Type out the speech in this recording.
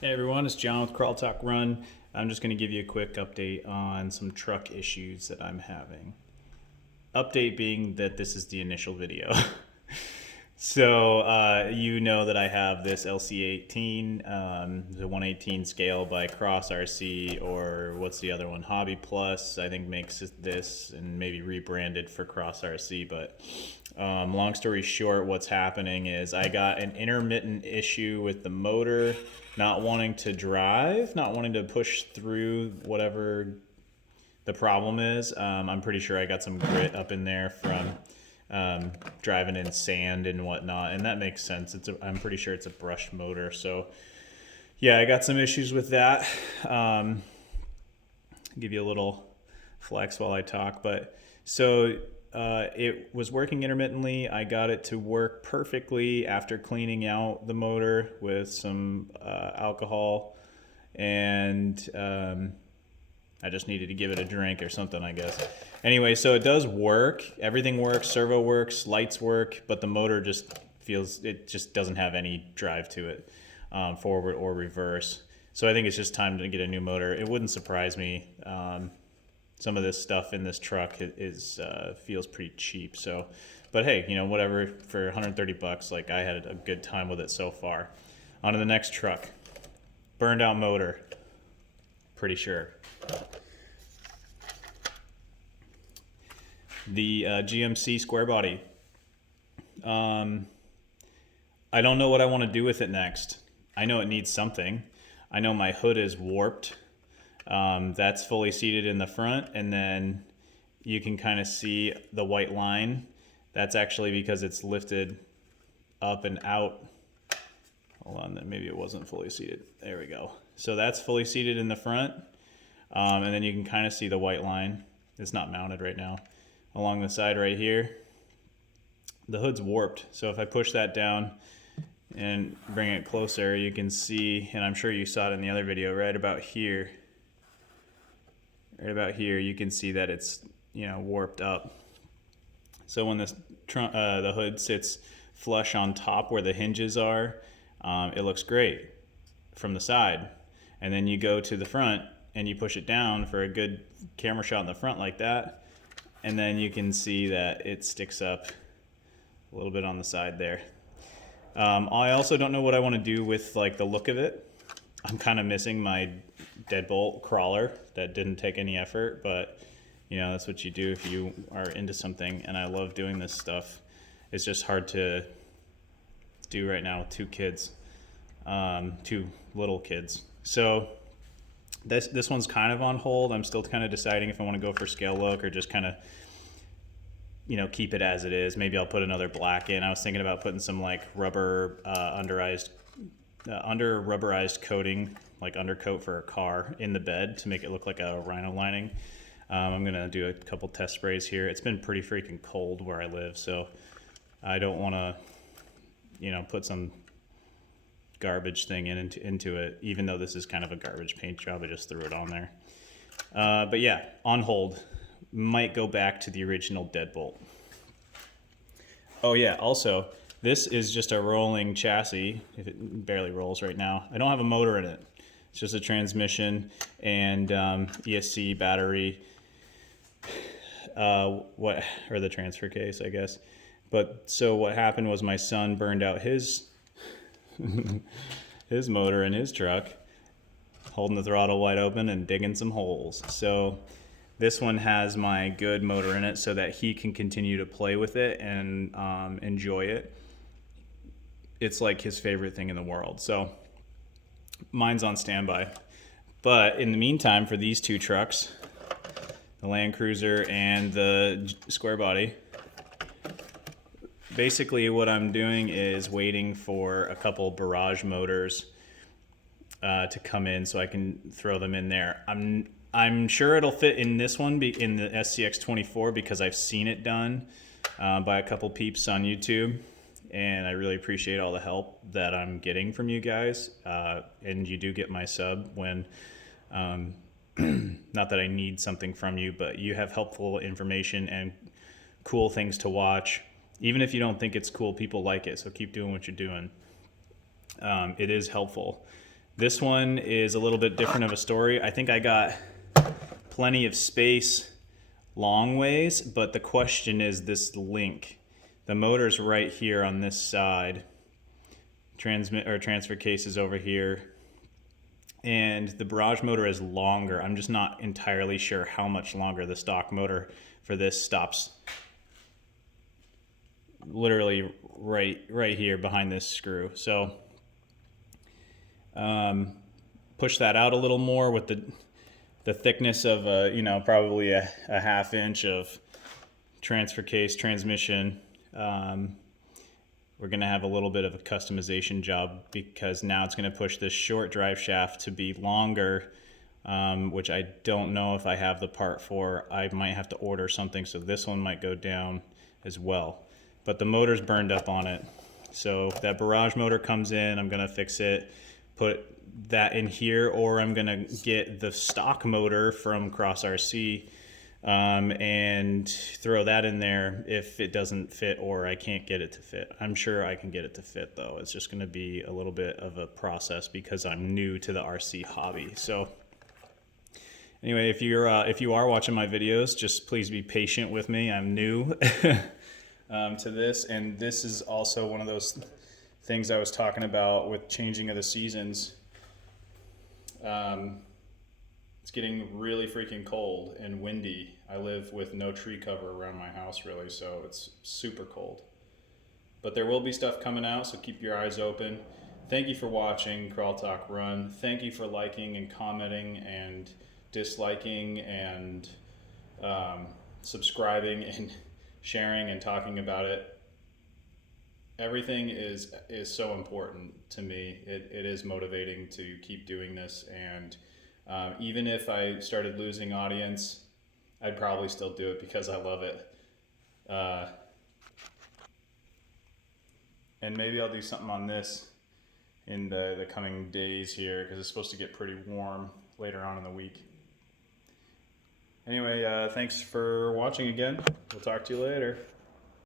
Hey everyone, it's John with Crawl Talk Run. I'm just going to give you a quick update on some truck issues that I'm having. Update being that this is the initial video. You know that I have this LC18, the 118 scale by Cross RC, or what's the other one? Hobby Plus, I think makes this and maybe rebranded for Cross RC. But long story short, what's happening is I got an intermittent issue with the motor not wanting to drive, not wanting to push through whatever the problem is. I'm pretty sure I got some grit up in there from driving in sand and whatnot, and that makes sense. I'm pretty sure it's a brushed motor. So yeah, I got some issues with that. Give you a little flex while I talk, it was working intermittently. I got it to work perfectly after cleaning out the motor with some alcohol, and I just needed to give it a drink or something, I guess. Anyway, so it does work. Everything works. Servo works. Lights work. But the motor just doesn't have any drive to it, forward or reverse. So I think it's just time to get a new motor. It wouldn't surprise me. Some of this stuff in this truck feels pretty cheap. So, but hey, whatever, for $130, like, I had a good time with it so far. On to the next truck. Burned out motor. Pretty sure. The GMC square body. I don't know what I want to do with it next. I know it needs something. I know my hood is warped. That's fully seated in the front, and then you can kind of see the white line. That's actually because it's lifted up and out. Hold on, then maybe it wasn't fully seated. There we go. So that's fully seated in the front, and then you can kind of see the white line. It's not mounted right now. Along the side right here, the hood's warped. So if I push that down and bring it closer, you can see, and I'm sure you saw it in the other video, right about here, you can see that it's warped up. So when the hood sits flush on top where the hinges are, it looks great from the side. And then you go to the front and you push it down for a good camera shot in the front like that, and then you can see that it sticks up a little bit on the side there. I also don't know what I want to do with the look of it. I'm kind of missing my deadbolt crawler. That didn't take any effort, but that's what you do if you are into something, and I love doing this stuff. It's just hard to do right now with two little kids. So this one's kind of on hold. I'm still kind of deciding if I want to go for scale look or just kind of keep it as it is. Maybe I'll put another black in. I was thinking about putting some rubber under rubberized coating, like undercoat for a car, in the bed to make it look like a Rhino lining. I'm gonna do a couple test sprays here. It's been pretty freaking cold where I live, so I don't want to put some garbage thing into it, even though this is kind of a garbage paint job. I just threw it on there. But yeah, on hold. Might go back to the original deadbolt. Oh yeah, also, this is just a rolling chassis. If it barely rolls right now. I don't have a motor in it. It's just a transmission and ESC battery, or the transfer case, I guess. But so what happened was my son burned out his his motor in his truck, holding the throttle wide open and digging some holes. So this one has my good motor in it so that he can continue to play with it and enjoy it. It's like his favorite thing in the world. So mine's on standby. But in the meantime, for these two trucks, the Land Cruiser and the square body, basically what I'm doing is waiting for a couple barrage motors to come in so I can throw them in there. I'm sure it'll fit in this one, in the SCX24, because I've seen it done by a couple peeps on YouTube, and I really appreciate all the help that I'm getting from you guys. And you do get my sub when, not that I need something from you, but you have helpful information and cool things to watch. Even if you don't think it's cool, people like it, so keep doing what you're doing. It is helpful. This one is a little bit different of a story. I think I got plenty of space long ways, but the question is this link. The motor's right here on this side. Transfer case is over here. And the barrage motor is longer. I'm just not entirely sure how much longer. The stock motor for this stops literally right here behind this screw. So push that out a little more with the thickness of probably a half inch of transfer case transmission. We're going to have a little bit of a customization job because now it's going to push this short drive shaft to be longer, which I don't know if I have the part for. I might have to order something, so this one might go down as well. But the motor's burned up on it. So if that barrage motor comes in, I'm going to fix it, put that in here, or I'm going to get the stock motor from Cross RC and throw that in there if it doesn't fit or I can't get it to fit. I'm sure I can get it to fit though. It's just going to be a little bit of a process because I'm new to the RC hobby. So anyway, if you are watching my videos, just please be patient with me. I'm new to this, and this is also one of those things I was talking about with changing of the seasons. It's getting really freaking cold and windy. I live with no tree cover around my house really, so it's super cold. But there will be stuff coming out, so keep your eyes open. Thank you for watching Crawl Talk Run. Thank you for liking and commenting and disliking and subscribing and sharing and talking about it. Everything is so important to me. It is motivating to keep doing this, and even if I started losing audience, I'd probably still do it because I love it. And maybe I'll do something on this in the coming days here because it's supposed to get pretty warm later on in the week. Anyway, thanks for watching again. We'll talk to you later.